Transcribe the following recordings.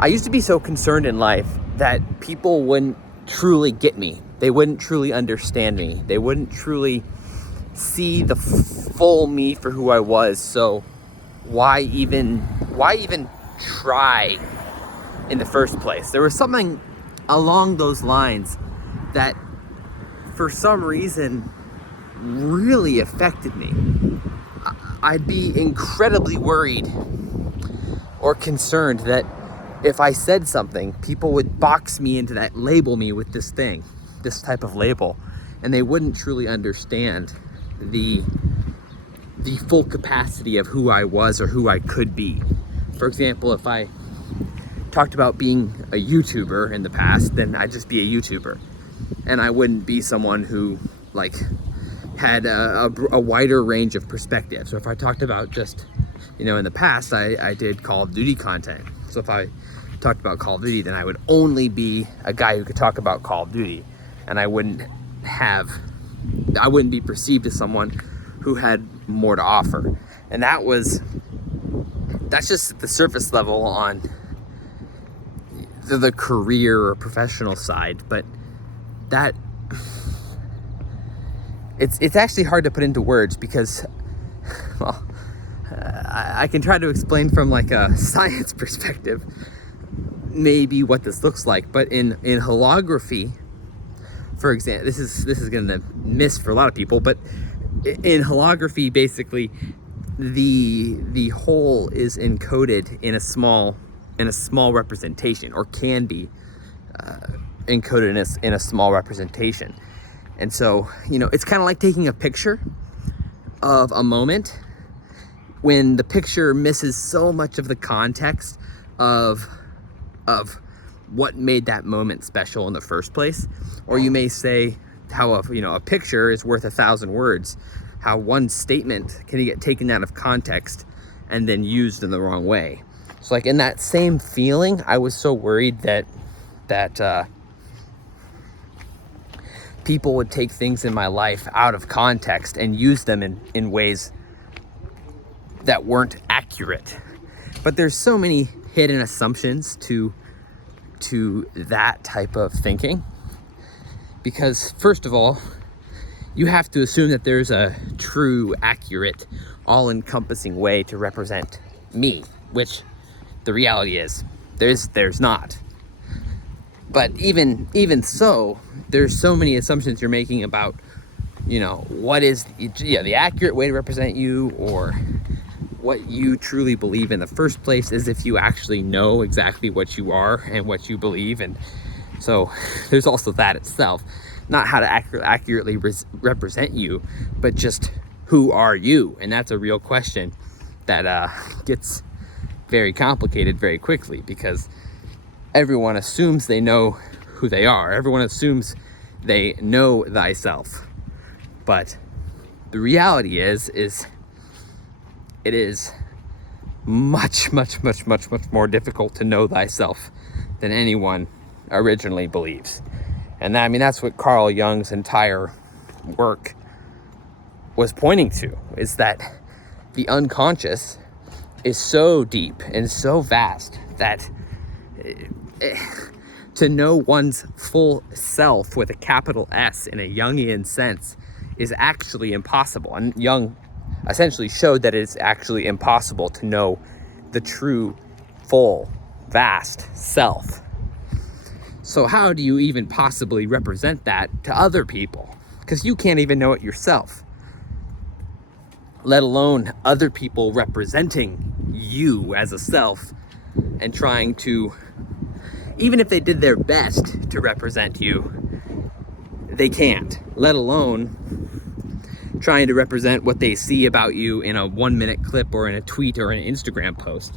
I used to be so concerned in life that people wouldn't truly get me. They wouldn't truly understand me. They wouldn't truly see the full me for who I was. So why even try in the first place? There was something along those lines that for some reason really affected me. I'd be incredibly worried or concerned that if I said something, people would box me into that, label me with this thing, this type of label, and they wouldn't truly understand the full capacity of who I was or who I could be. For example, if I talked about being a YouTuber in the past, then I'd just be a YouTuber, and I wouldn't be someone who like had a wider range of perspective. So if I talked about just, in the past, I did Call of Duty content. So if I talked about Call of Duty, then I would only be a guy who could talk about Call of Duty, and I wouldn't be perceived as someone who had more to offer. And that's just the surface level on the career or professional side, but that it's actually hard to put into words because, well, I can try to explain from like a science perspective maybe what this looks like, but in holography, for example, this is gonna miss for a lot of people, but in holography, basically the whole is encoded in a small representation, or can be encoded in a small representation. And so, it's kind of like taking a picture of a moment when the picture misses so much of the context of what made that moment special in the first place. Or you may say how a picture is worth 1,000 words, how one statement can get taken out of context and then used in the wrong way. So like in that same feeling, I was so worried that people would take things in my life out of context and use them in ways that weren't accurate. But there's so many hidden assumptions to that type of thinking, because first of all, you have to assume that there's a true, accurate, all-encompassing way to represent me, which the reality is there's not. But even so, there's so many assumptions you're making about, what is the accurate way to represent you, or what you truly believe in the first place, as if you actually know exactly what you are and what you believe. And so there's also that itself, not how to accurately represent you, but just who are you? And that's a real question that gets very complicated very quickly, because everyone assumes they know who they are. Everyone assumes they know thyself. But the reality is it is much, much, much, much, much more difficult to know thyself than anyone originally believes. And that's what Carl Jung's entire work was pointing to, is that the unconscious is so deep and so vast that to know one's full self with a capital S in a Jungian sense is actually impossible. And Jung essentially showed that it's actually impossible to know the true, full, vast self. So how do you even possibly represent that to other people? Because you can't even know it yourself, let alone other people representing you as a self and trying to, even if they did their best to represent you, they can't, let alone trying to represent what they see about you in a 1-minute clip or in a tweet or an Instagram post.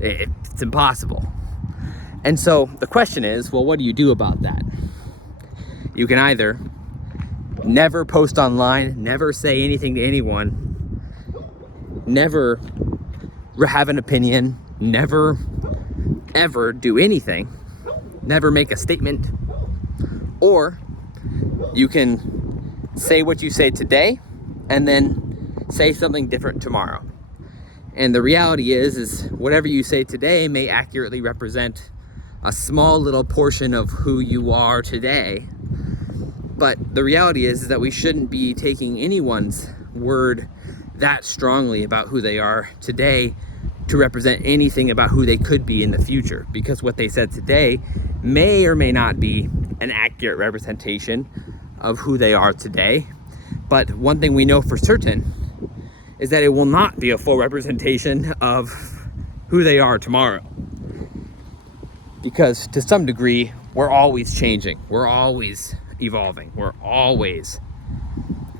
It's impossible. And so the question is, well, what do you do about that? You can either never post online, never say anything to anyone, never have an opinion, never ever do anything, never make a statement, or you can say what you say today and then say something different tomorrow. And the reality is whatever you say today may accurately represent a small little portion of who you are today. But the reality is that we shouldn't be taking anyone's word that strongly about who they are today to represent anything about who they could be in the future, because what they said today may or may not be an accurate representation of who they are today. But one thing we know for certain is that it will not be a full representation of who they are tomorrow. Because to some degree, we're always changing. We're always evolving. We're always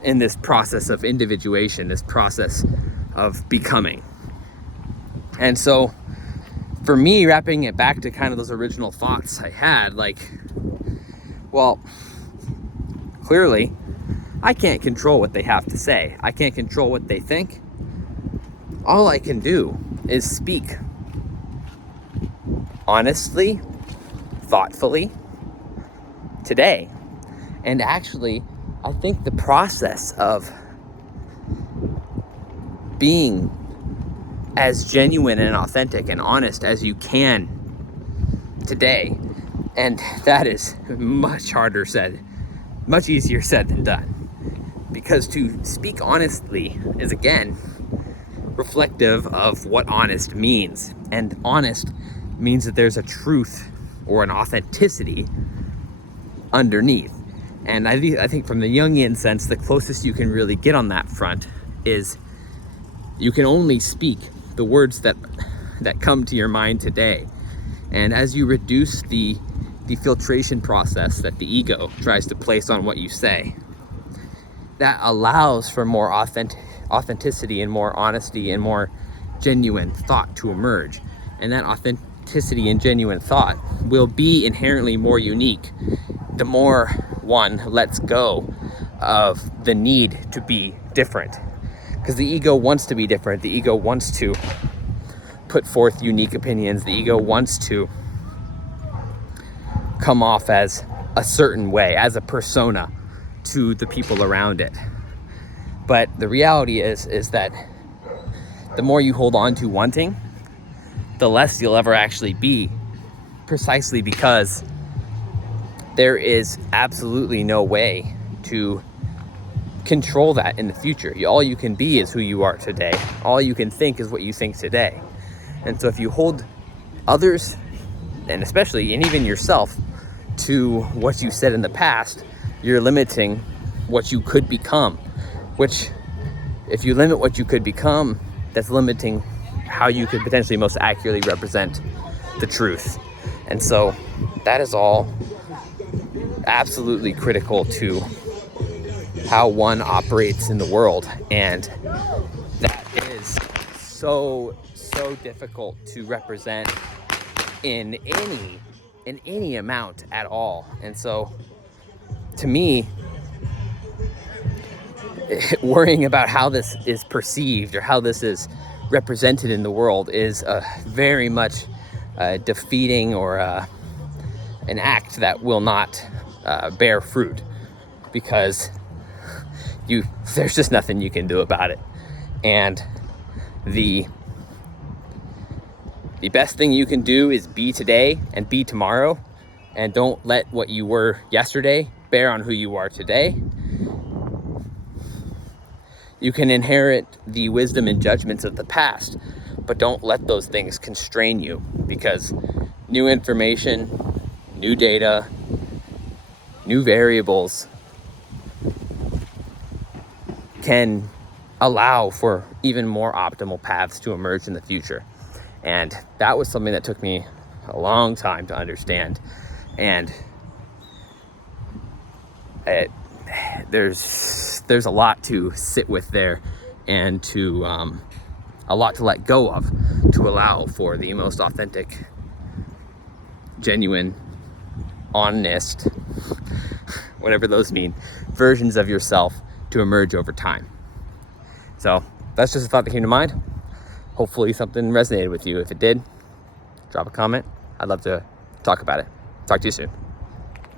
in this process of individuation, this process of becoming. And so for me, wrapping it back to kind of those original thoughts I had, like, well, clearly, I can't control what they have to say. I can't control what they think. All I can do is speak honestly, thoughtfully, today. And actually, I think the process of being as genuine and authentic and honest as you can today, and that is much harder said, much easier said than done. Because to speak honestly is, again, reflective of what honest means. And honest means that there's a truth or an authenticity underneath. And I think from the Jungian sense, the closest you can really get on that front is you can only speak the words that come to your mind today. And as you reduce the filtration process that the ego tries to place on what you say, that allows for more authenticity and more honesty and more genuine thought to emerge. And that authenticity and genuine thought will be inherently more unique the more one lets go of the need to be different. Because the ego wants to be different. The ego wants to put forth unique opinions. The ego wants to come off as a certain way, as a persona to the people around it. But the reality is that the more you hold on to wanting, the less you'll ever actually be, precisely because there is absolutely no way to control that in the future. All you can be is who you are today. All you can think is what you think today. And so if you hold others, and especially, and even yourself, to what you said in the past, you're limiting what you could become, which, if you limit what you could become, that's limiting how you could potentially most accurately represent the truth. And so that is all absolutely critical to how one operates in the world. And that is so difficult to represent in any amount at all. And so to me, worrying about how this is perceived or how this is represented in the world is very much defeating or an act that will not bear fruit, because there's just nothing you can do about it. And the best thing you can do is be today and be tomorrow, and don't let what you were yesterday bear on who you are today. You can inherit the wisdom and judgments of the past, but don't let those things constrain you, because new information, new data, new variables can allow for even more optimal paths to emerge in the future. And that was something that took me a long time to understand. And there's a lot to sit with there, and to a lot to let go of, to allow for the most authentic, genuine, honest, whatever those mean, versions of yourself to emerge over time. So that's just a thought that came to mind. Hopefully something resonated with you. If it did, drop a comment. I'd love to talk about it. Talk to you soon.